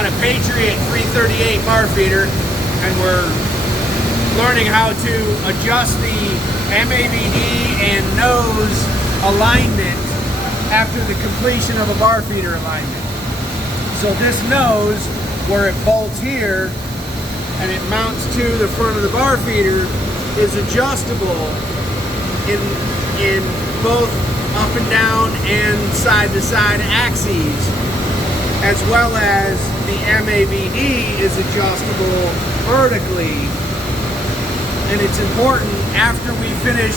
on a Patriot 338 bar feeder, and we're learning how to adjust the MAVD and nose alignment after the completion of a bar feeder alignment. So this nose, where it bolts here and it mounts to the front of the bar feeder, is adjustable in both up and down and side to side axes, as well as the MAVD is adjustable vertically. And it's important, after we finish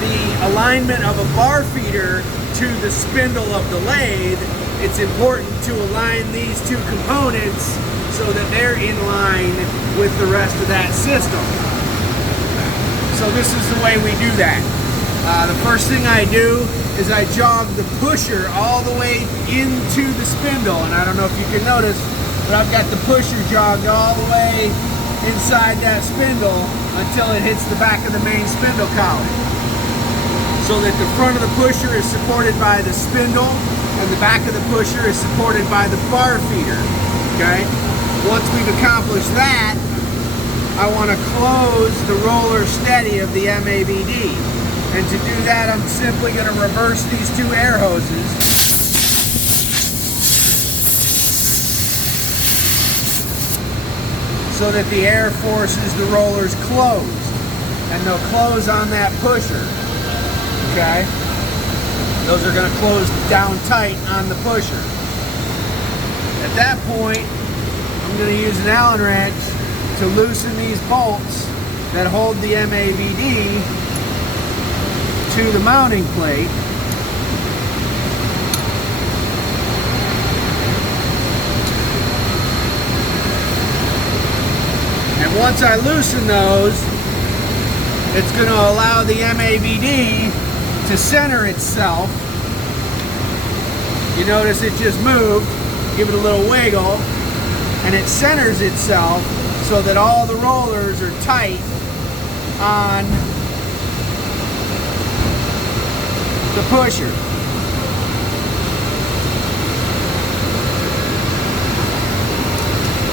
the alignment of a bar feeder to the spindle of the lathe, it's important to align these two components so that they're in line with the rest of that system. So this is the way we do that. The first thing I do is I jog the pusher all the way into the spindle, and I don't know if you can notice, but I've got the pusher jogged all the way inside that spindle until it hits the back of the main spindle column, so that the front of the pusher is supported by the spindle and the back of the pusher is supported by the bar feeder. Okay? Once we've accomplished that, I want to close the roller steady of the MAVD. And to do that, I'm simply going to reverse these two air hoses. So that the air forces the rollers closed. And they'll close on that pusher. Okay? Those are going to close down tight on the pusher. At that point, I'm going to use an Allen wrench to loosen these bolts that hold the MAVD to the mounting plate. And once I loosen those, it's going to allow the MAVD to center itself. You notice it just moved. Give it a little wiggle, and it centers itself so that all the rollers are tight on the pusher.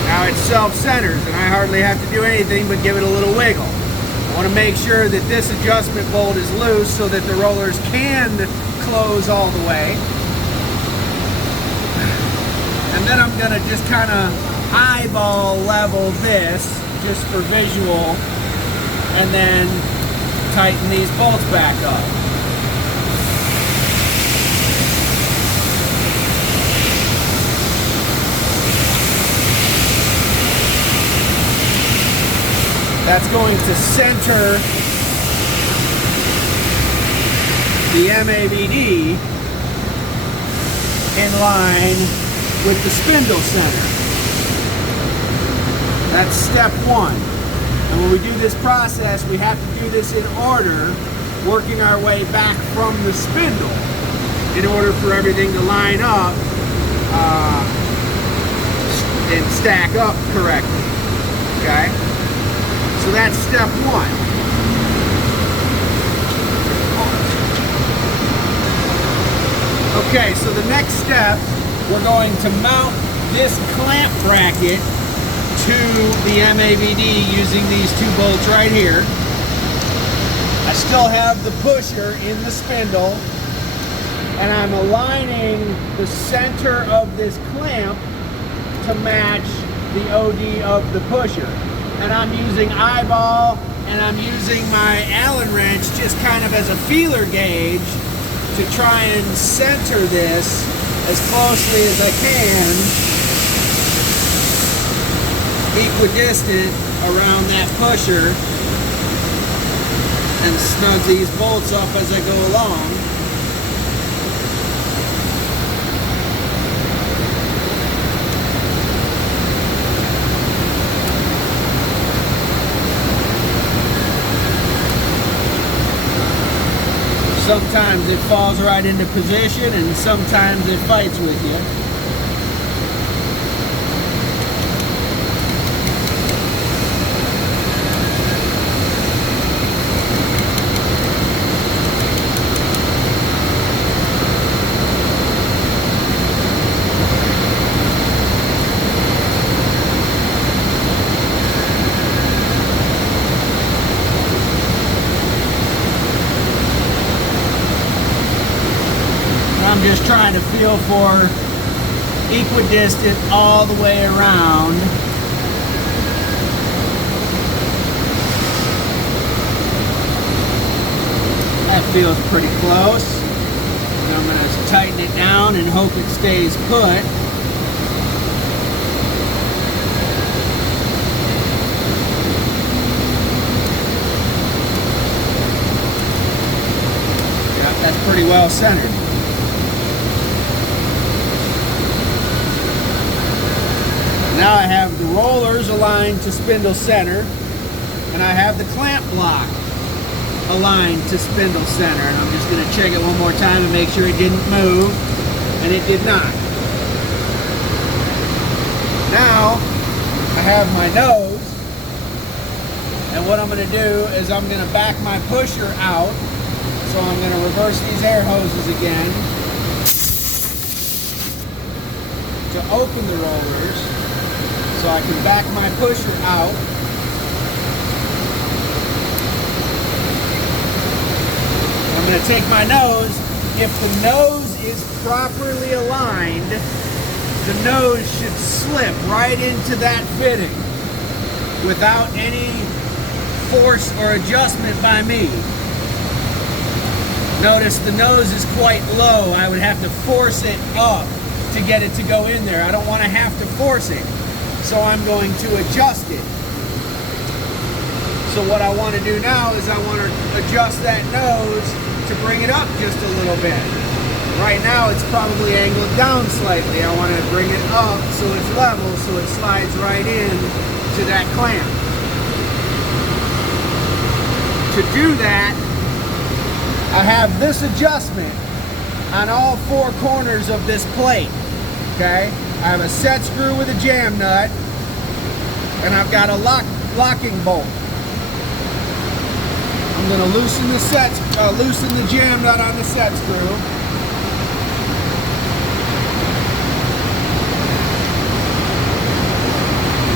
Now it self-centers, and I hardly have to do anything but give it a little wiggle. I want to make sure that this adjustment bolt is loose so that the rollers can close all the way. And then I'm going to just kind of eyeball level this just for visual, and then tighten these bolts back up. That's going to center the MAVD in line with the spindle center. That's step one. And when we do this process, we have to do this in order, working our way back from the spindle in order for everything to line up and stack up correctly. Okay? So that's step one. Okay, so the next step, we're going to mount this clamp bracket to the MAVD using these two bolts right here. I still have the pusher in the spindle, and I'm aligning the center of this clamp to match the OD of the pusher. And I'm using eyeball, and I'm using my Allen wrench just kind of as a feeler gauge to try and center this as closely as I can, equidistant around that pusher, and snug these bolts up as I go along. Sometimes it falls right into position, and sometimes it fights with you. just trying to feel for equidistant all the way around. That feels pretty close. And I'm going to tighten it down and hope it stays put. Yeah, that's pretty well centered. Now I have the rollers aligned to spindle center, and I have the clamp block aligned to spindle center. And I'm just going to check it one more time to make sure it didn't move, and it did not. Now I have my nose, and what I'm going to do is I'm going to back my pusher out. So I'm going to reverse these air hoses again to open the rollers. So I can back my pusher out. I'm going to take my nose. If the nose is properly aligned, the nose should slip right into that fitting without any force or adjustment by me. Notice the nose is quite low. I would have to force it up to get it to go in there. I don't want to have to force it. So I'm going to adjust it. So what I want to do now is I want to adjust that nose to bring it up just a little bit. Right now it's probably angled down slightly. I want to bring it up so it's level, so it slides right in to that clamp. To do that, I have this adjustment on all four corners of this plate. Okay? I have a set screw with a jam nut, and I've got a locking bolt. I'm going to loosen the jam nut on the set screw.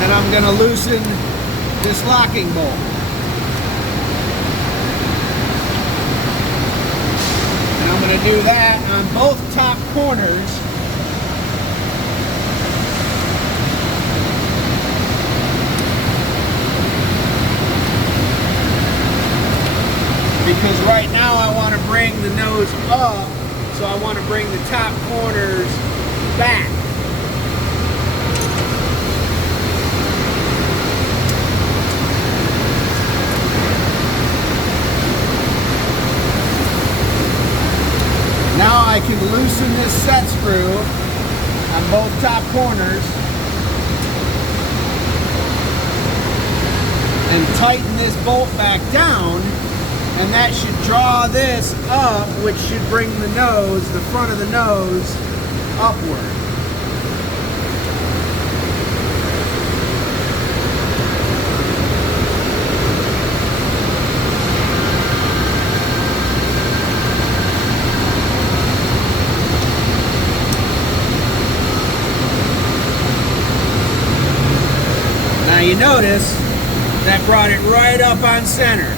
And I'm going to loosen this locking bolt. And I'm going to do that on both top corners. Because right now I want to bring the nose up, so I want to bring the top corners back. Now I can loosen this set screw on both top corners and tighten this bolt back down. And that should draw this up, which should bring the nose, the front of the nose, upward. Now you notice that brought it right up on center.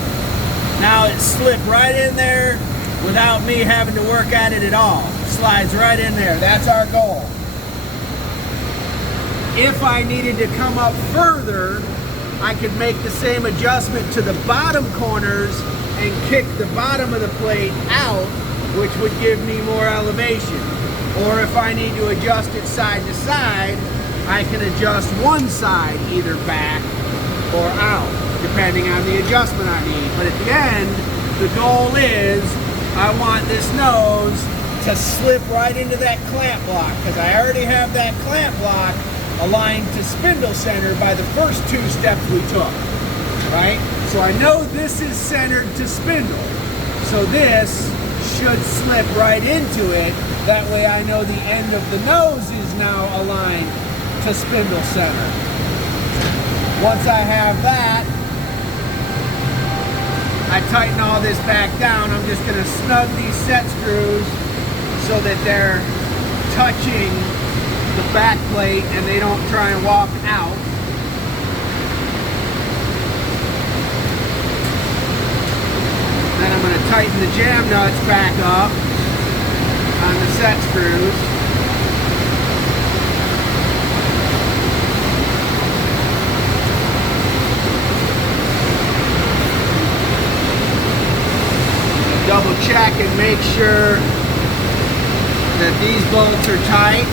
Now it slipped right in there without me having to work at it at all. Slides right in there. That's our goal. If I needed to come up further, I could make the same adjustment to the bottom corners and kick the bottom of the plate out, which would give me more elevation. Or if I need to adjust it side to side, I can adjust one side either back or out, depending on the adjustment I need. But at the end, the goal is I want this nose to slip right into that clamp block, because I already have that clamp block aligned to spindle center by the first two steps we took, right? So I know this is centered to spindle, so this should slip right into it. That way I know the end of the nose is now aligned to spindle center. Once I have that, I tighten all this back down. I'm just going to snug these set screws so that they're touching the back plate and they don't try and walk out. Then I'm going to tighten the jam nuts back up on the set screws. Double check and make sure that these bolts are tight.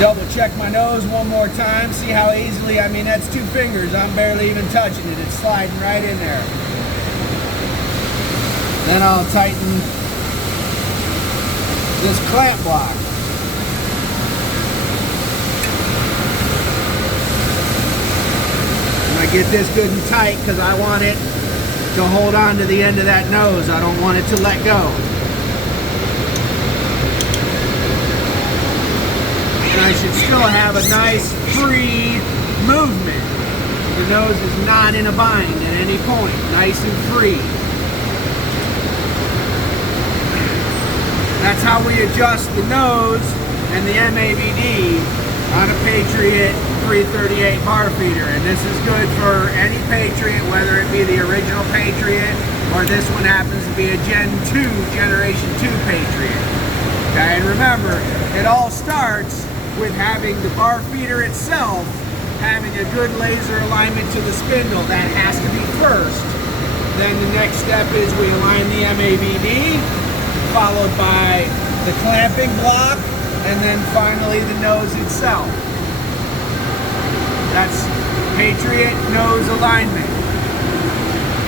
Double check my nose one more time, see how easily, I mean that's 2 fingers, I'm barely even touching it, it's sliding right in there. Then I'll tighten this clamp block. I get this good and tight because I want it to hold on to the end of that nose. I don't want it to let go. And I should still have a nice free movement. The nose is not in a bind at any point. Nice and free. That's how we adjust the nose and the MAVD on a Patriot 338 bar feeder, and this is good for any Patriot, whether it be the original Patriot or this one happens to be a Generation 2 Patriot. Okay, and remember, it all starts with having the bar feeder itself having a good laser alignment to the spindle. That has to be first. Then the next step is we align the MAVD, followed by the clamping block, and then finally the nose itself. That's Patriot nose alignment.